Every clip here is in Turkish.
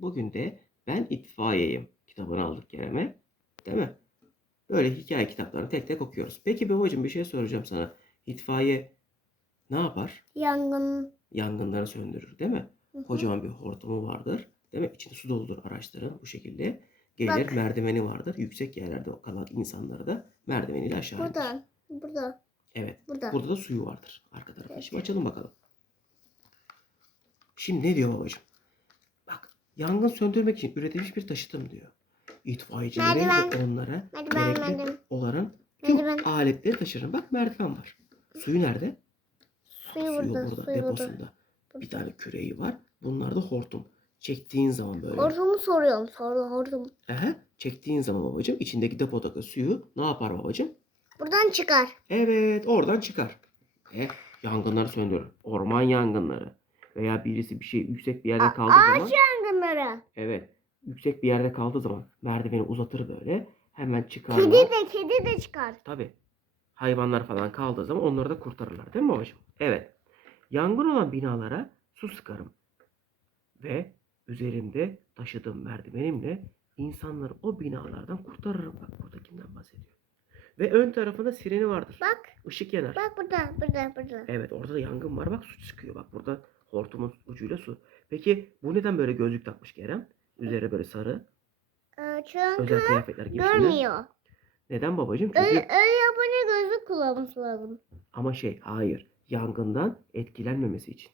Bugün de Ben İtfaiyeyim kitabını aldık Kerem'e. Değil mi? Böyle hikaye kitaplarını tek tek okuyoruz. Peki babacığım bir şey soracağım sana. İtfaiye ne yapar? Yangın. Yangınları söndürür değil mi? Hı hı. Kocaman bir hortumu vardır. Değil mi? İçinde su doldur araçların bu şekilde. Gelir Bak. merdiveni vardır. Yüksek yerlerde kalan insanları da merdiveniyle aşağı indir. Burada. Burada. Evet. Burada. Burada da suyu vardır arka tarafta. Evet. Şimdi açalım bakalım. Şimdi ne diyor babacığım? Yangın söndürmek için üretilmiş bir taşıtım diyor. İtfaiyecilerin ve onlara Merdiven, gerekli merdiven. olan tüm Merdiven. aletleri taşırım. Bak merdiven var. Suyu nerede? Suyu Suyu burada. burada Suyu burada. deposunda. Bir tane küreği var. Bunlar da hortum. Çektiğin zaman böyle. Hortumu soruyorum. Soru hortum. Ehe, çektiğin zaman babacığım içindeki depodaki suyu ne yapar babacığım? Buradan çıkar. Evet oradan çıkar. E, yangınları söndürür. Orman yangınları. Veya birisi bir şey yüksek bir yerde kaldığı ağaç zaman. Yangınları. Evet. Yüksek bir yerde kaldığı zaman merdiveni uzatır böyle. Hemen çıkar. Kedi de kedi de çıkar. Tabii. Hayvanlar falan kaldığı zaman onları da kurtarırlar değil mi babacığım? Evet. Yangın olan binalara su sıkarım. Ve üzerimde taşıdığım merdivenimle insanları o binalardan kurtarırım. Bak burada kimden bahsediyor. Ve ön tarafında sireni vardır. Bak. Işık yanar. Bak burada. Burada. Burada. Evet orada da yangın var. Bak su çıkıyor. Bak burada hortumun ucuyla su. Peki bu neden böyle gözlük takmış Kerem? Üzeri böyle sarı. Ee, çünkü Özel kıyafetler görmüyor. Neden babacığım? Çünkü Öyle, öyle yapınca gözlük kullanması lazım. Ama şey hayır. Yangından etkilenmemesi için.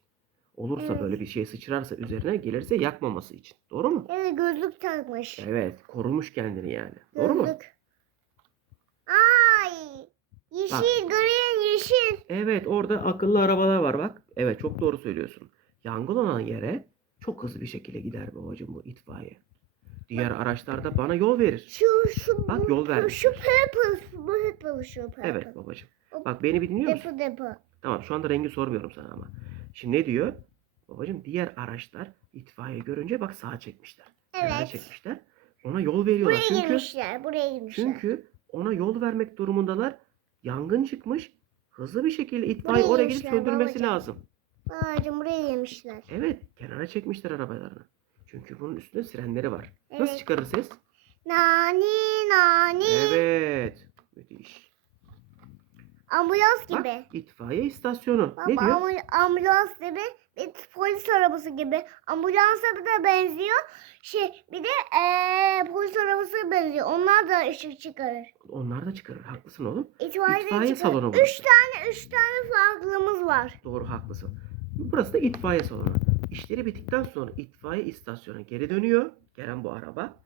Olursa Evet. böyle bir şey sıçrarsa üzerine gelirse yakmaması için. Doğru mu? Evet gözlük takmış. Evet. Korumuş kendini yani. Doğru mu? Gözlük. Yeşil, green, yeşil. Evet orada akıllı arabalar var bak. Evet çok doğru söylüyorsun. Yangın olan yere çok hızlı bir şekilde gider babacığım bu itfaiye. Diğer araçlar da bana yol verir. Şu, şu, Bak, yol vermiş. Şu purple, bu purple, şu purple. Evet babacığım. Bak beni bir dinliyor musun? Depo, depo. Tamam şu anda rengi sormuyorum sana ama. Şimdi ne diyor? Babacığım diğer araçlar itfaiye görünce bak sağa çekmişler. Evet. çekmişler. Ona yol veriyorlar. Buraya çünkü girmişler, buraya girmişler. çünkü ona yol vermek durumundalar. Yangın çıkmış. Hızlı bir şekilde itfaiye oraya gidip söndürmesi babacığım. lazım. Babacım buraya girmişler. Evet, kenara çekmişler arabalarını. Çünkü bunun üstünde sirenleri var. Nasıl Evet. çıkarır ses? Nani, nani. Evet. Müthiş. Ambulans Bak, gibi. itfaiye istasyonu. Bak, ne diyor? ambu- ambulans gibi bir polis arabası gibi. Ambulansa da benziyor. Şey bir de eee, polis. Onlar da ışık çıkarır. Onlar da çıkarır. Haklısın oğlum. İtfaiye, İtfaiye çıkarır. salonu Üç burası. tane, üç tane farklımız var. Doğru haklısın. Burası da itfaiye salonu. İşleri bittikten sonra itfaiye istasyonuna geri dönüyor. Gelen bu araba.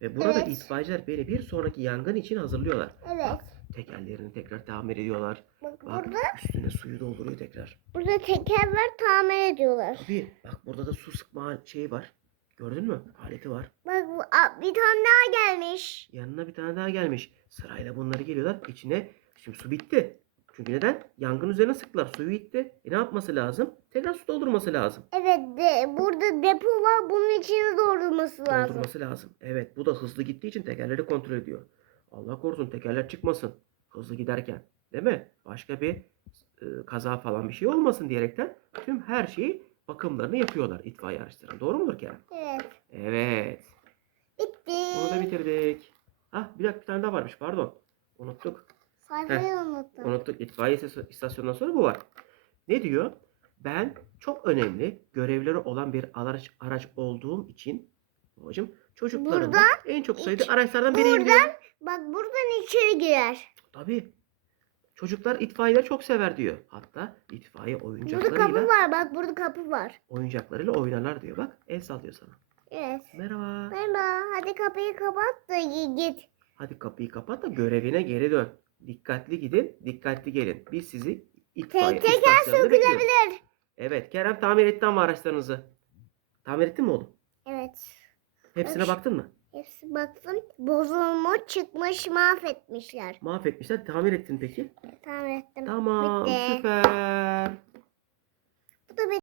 Ve burada Evet. itfaiyeciler beni bir sonraki yangın için hazırlıyorlar. Evet. Bak, tekerlerini tekrar tamir ediyorlar. Bak Bak burada, üstüne suyu dolduruyor tekrar. burada tekerler tamir ediyorlar. Tabii bak burada da su sıkma şeyi var. Gördün mü? Aleti var. Bak bu, a, bir tane daha gelmiş. Yanına bir tane daha gelmiş. Sırayla bunları geliyorlar. İçine şimdi su bitti. Çünkü neden? Yangın üzerine sıktılar. Suyu bitti. E ne yapması lazım? Tekrar su doldurması lazım. Evet de, burada depo var. Bunun içine doldurması lazım. Doldurması lazım. Evet bu da hızlı gittiği için tekerleri kontrol ediyor. Allah korusun tekerler çıkmasın. Hızlı giderken. Değil mi? Başka bir e, kaza falan bir şey olmasın diyerekten tüm her şeyi bakımlarını yapıyorlar itfaiye araçlarının. Doğru mudur Kerem? Evet. Evet. Bitti. Onu da bitirdik. Ah bir dakika bir tane daha varmış pardon. Unuttuk. Sayfayı unuttum. Unuttuk. İtfaiye istas- istasyonundan sonra bu var. Ne diyor? Ben çok önemli görevleri olan bir araç, araç olduğum için babacığım çocuklarımı Buradan en çok sayıda araçlardan biriyim diyor. Bak buradan içeri girer. Tabii. Çocuklar itfaiyeleri çok sever diyor. Hatta itfaiye Burada oyuncaklarıyla kapı var. Bak burada kapı var. oyuncaklarıyla oynarlar diyor. Bak el sallıyor sana. Evet. Merhaba. Merhaba. Hadi kapıyı kapat da gi- git. Hadi kapıyı kapat da görevine geri dön. Dikkatli gidin, dikkatli gelin. Biz sizi itfaiye Tek- teker sökülebilir. Evet, Kerem tamir etti ama araçlarınızı. Tamir ettin mi oğlum? Evet. Hepsine Öş. baktın mı? Hepsi baktım. Bozulmuş çıkmış mahvetmişler. Mahvetmişler. Tamir ettin peki? Tamam ettim. Tamam, Bitti. süper. Bu da